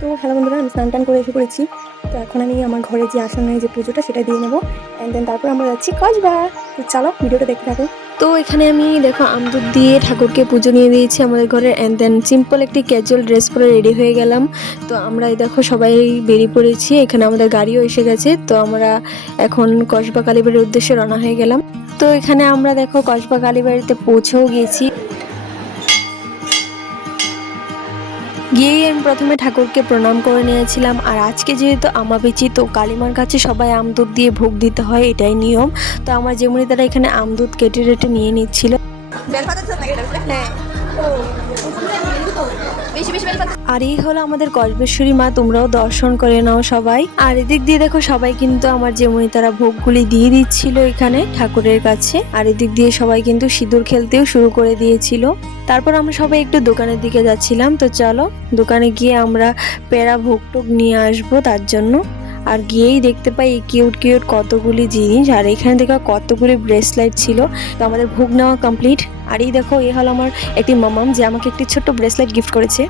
তো হ্যালো বন্ধুরা, আমি স্নান টান করে এসে পড়েছি। তো এখন আমি আমার ঘরে যে আসন্ন যে পুজোটা সেটা দিয়ে নেবো, অ্যান্ড দেন তারপর আমরা যাচ্ছি কসবা। তো চলো ভিডিওটা দেখতে থাকো। তো এখানে আমি দেখো আমদুধ দিয়ে ঠাকুরকে পুজো নিয়ে দিয়েছি আমাদের ঘরে, অ্যান্ড দেন সিম্পল একটি ক্যাজুয়াল ড্রেস পরে রেডি হয়ে গেলাম। তো আমরা এই দেখো সবাই বেরিয়ে পড়েছি, এখানে আমাদের গাড়িও এসে গেছে। তো আমরা এখন কসবা কালীবাড়ির উদ্দেশ্যে রওনা হয়ে গেলাম। তো এখানে আমরা দেখো কসবা কালীবাড়িতে পৌঁছেও গিয়েছি। গিয়েই আমি প্রথমে ঠাকুরকে প্রণাম করে নিয়েছিলাম। আর আজকে যেহেতু আমাবীচি, তো কালীমার কাছে সবাই আমদুধ দিয়ে ভোগ দিতে হয়, এটাই নিয়ম। তো আমার যেমনি তারা এখানে আমদুধ কেটে রেটে নিয়ে নিচ্ছিল। আর এই হলো আমাদের কসবেশ্বরী মা, তোমরাও দর্শন করে নাও সবাই। আর এদিক দিয়ে দেখো সবাই কিন্তু আমার যেমনি তারা ভোগগুলি দিয়ে দিচ্ছিল এখানে ঠাকুরের কাছে। আর এদিক দিয়ে সবাই কিন্তু সিঁদুর খেলতেও শুরু করে দিয়েছিল। তারপর আমরা সবাই একটু দোকানের দিকে যাচ্ছিলাম। তো চলো দোকানে গিয়ে আমরা পেড়া ভোগ টোগ নিয়ে আসবো তার জন্য। আর গিয়েই দেখতে পাই কিউট কিউট কতগুলি জিনিস, আর এখানে দেখো কতগুলি ব্রেসলেট ছিল। তো আমাদের ভোগ নেওয়া কমপ্লিট। আর এই দেখো এ হলো আমার একটি মামাম, যে আমাকে একটি ছোট্ট ব্রেসলেট গিফট করেছে।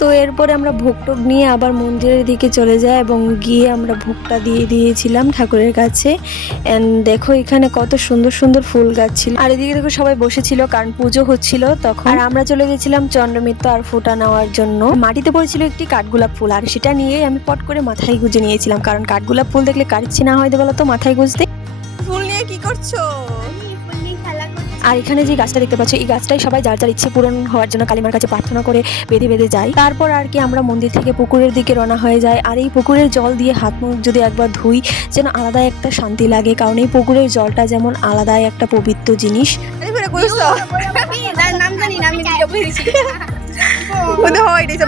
তো এরপরে আমরা ভোগ টোগ নিয়ে আবার মন্দিরের দিকে চলে যাই এবং গিয়ে আমরা ভোগটা দিয়ে দিয়েছিলাম ঠাকুরের কাছে। এন্ড দেখো এখানে কত সুন্দর সুন্দর ফুল গাছ ছিল। আর এদিকে দেখো সবাই বসেছিল কারণ পুজো হচ্ছিল তখন। আর আমরা চলে গেছিলাম চন্দ্রমিত্র আর ফোঁটা নেওয়ার জন্য। মাটিতে পড়েছিল একটি কাঠগোলাপ ফুল, আর সেটা নিয়ে আমি পট করে মাথায় গুঁজে নিয়েছিলাম, কারণ কাঠগোলাপ ফুল দেখলে কার ইচ্ছে না হয় বলো তো মাথায় গুঁজতে। ফুল নিয়ে কি করছো? আর এখানে যে গাছটা দেখতে পাচ্ছ, এই গাছটাই সবাই যার যার ইচ্ছে পূরণ হওয়ার জন্য কালীমার কাছে প্রার্থনা করে বেঁধে বেঁধে যায়। তারপর আর কি আমরা মন্দির থেকে পুকুরের দিকে রওনা হয়ে যাই। আর এই পুকুরের জল দিয়ে হাত মুখ যদি একবার ধুই, যেন আলাদা একটা শান্তি লাগে, কারণ এই পুকুরের জলটা যেমন আলাদাই একটা পবিত্র জিনিস।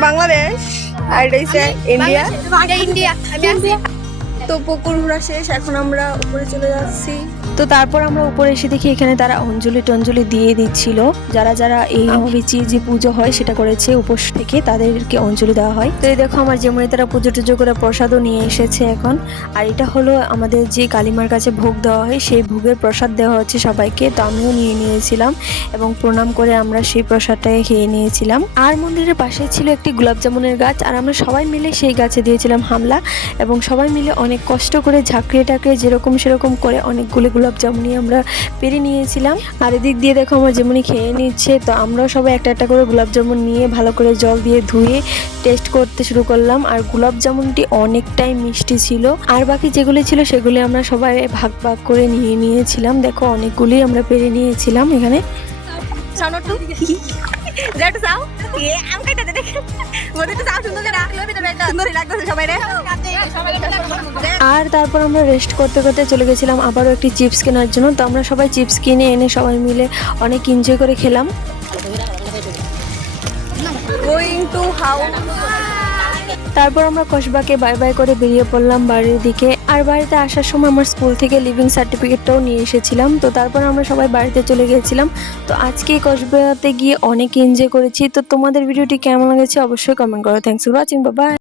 বাংলাদেশ আর ইন্ডিয়া। তো পুকুর ঘোরা শেষ, এখন আমরা উপরে চলে যাচ্ছি। তো তারপর আমরা উপরে এসে দেখি এখানে তারা অঞ্জলি টঞ্জলি দিয়ে দিচ্ছিল। যারা যারা এই আমাবীচি যে পুজো হয় সেটা করেছে উপোস থেকে, তাদেরকে অঞ্জলি দেওয়া হয়। তো এই দেখো আমার যেমন তারা পুজো টুজো করে প্রসাদও নিয়ে এসেছে এখন। আর এটা হলো আমাদের যে কালীমার কাছে ভোগ দেওয়া হয়, সেই ভোগের প্রসাদ দেওয়া হচ্ছে সবাইকে। তো আমিও নিয়ে নিয়েছিলাম এবং প্রণাম করে আমরা সেই প্রসাদটাকে খেয়ে নিয়েছিলাম। আর মন্দিরের পাশে ছিল একটি গোলাপ জামুনের গাছ, আর আমরা সবাই মিলে সেই গাছে দিয়েছিলাম হামলা, এবং সবাই মিলে অনেক কষ্ট করে ঝাঁকড়িয়ে টাকড়িয়ে যেরকম সেরকম করে অনেকগুলি গোলাপ জামুনি আমরা পেরে নিয়েছিলাম। আর এদিক দিয়ে দেখো আমার যেমনি খেয়ে নিচ্ছে। তো আমরাও সবাই একটা একটা করে গোলাপ জামুন নিয়ে ভালো করে জল দিয়ে ধুয়ে টেস্ট করতে শুরু করলাম। আর গোলাপ জামুনটি অনেকটাই মিষ্টি ছিল। আর বাকি যেগুলি ছিল সেগুলি আমরা সবাই ভাগ ভাগ করে নিয়ে নিয়েছিলাম। দেখো অনেকগুলি আমরা পেরে নিয়েছিলাম এখানে। আর তারপর আমরা রেস্ট করতে করতে চলে গেছিলাম আবারও একটি চিপস কেনার জন্য। তো আমরা সবাই চিপস কিনে এনে সবাই মিলে অনেক এনজয় করে খেলাম। তারপর আমরা কসবাকে বাই বাই করে বেরিয়ে পড়লাম বাড়ির দিকে। আর বাড়িতে আসার সময় আমার স্কুল থেকে লিভিং সার্টিফিকেটটাও নিয়ে এসেছিলাম। তো তারপর আমরা সবাই বাড়িতে চলে গিয়েছিলাম। তো আজকে কসবাতে গিয়ে অনেক এনজয় করেছি। তো তোমাদের ভিডিওটি কেমন লেগেছে অবশ্যই কমেন্ট করো। Thanks for watching, bye bye.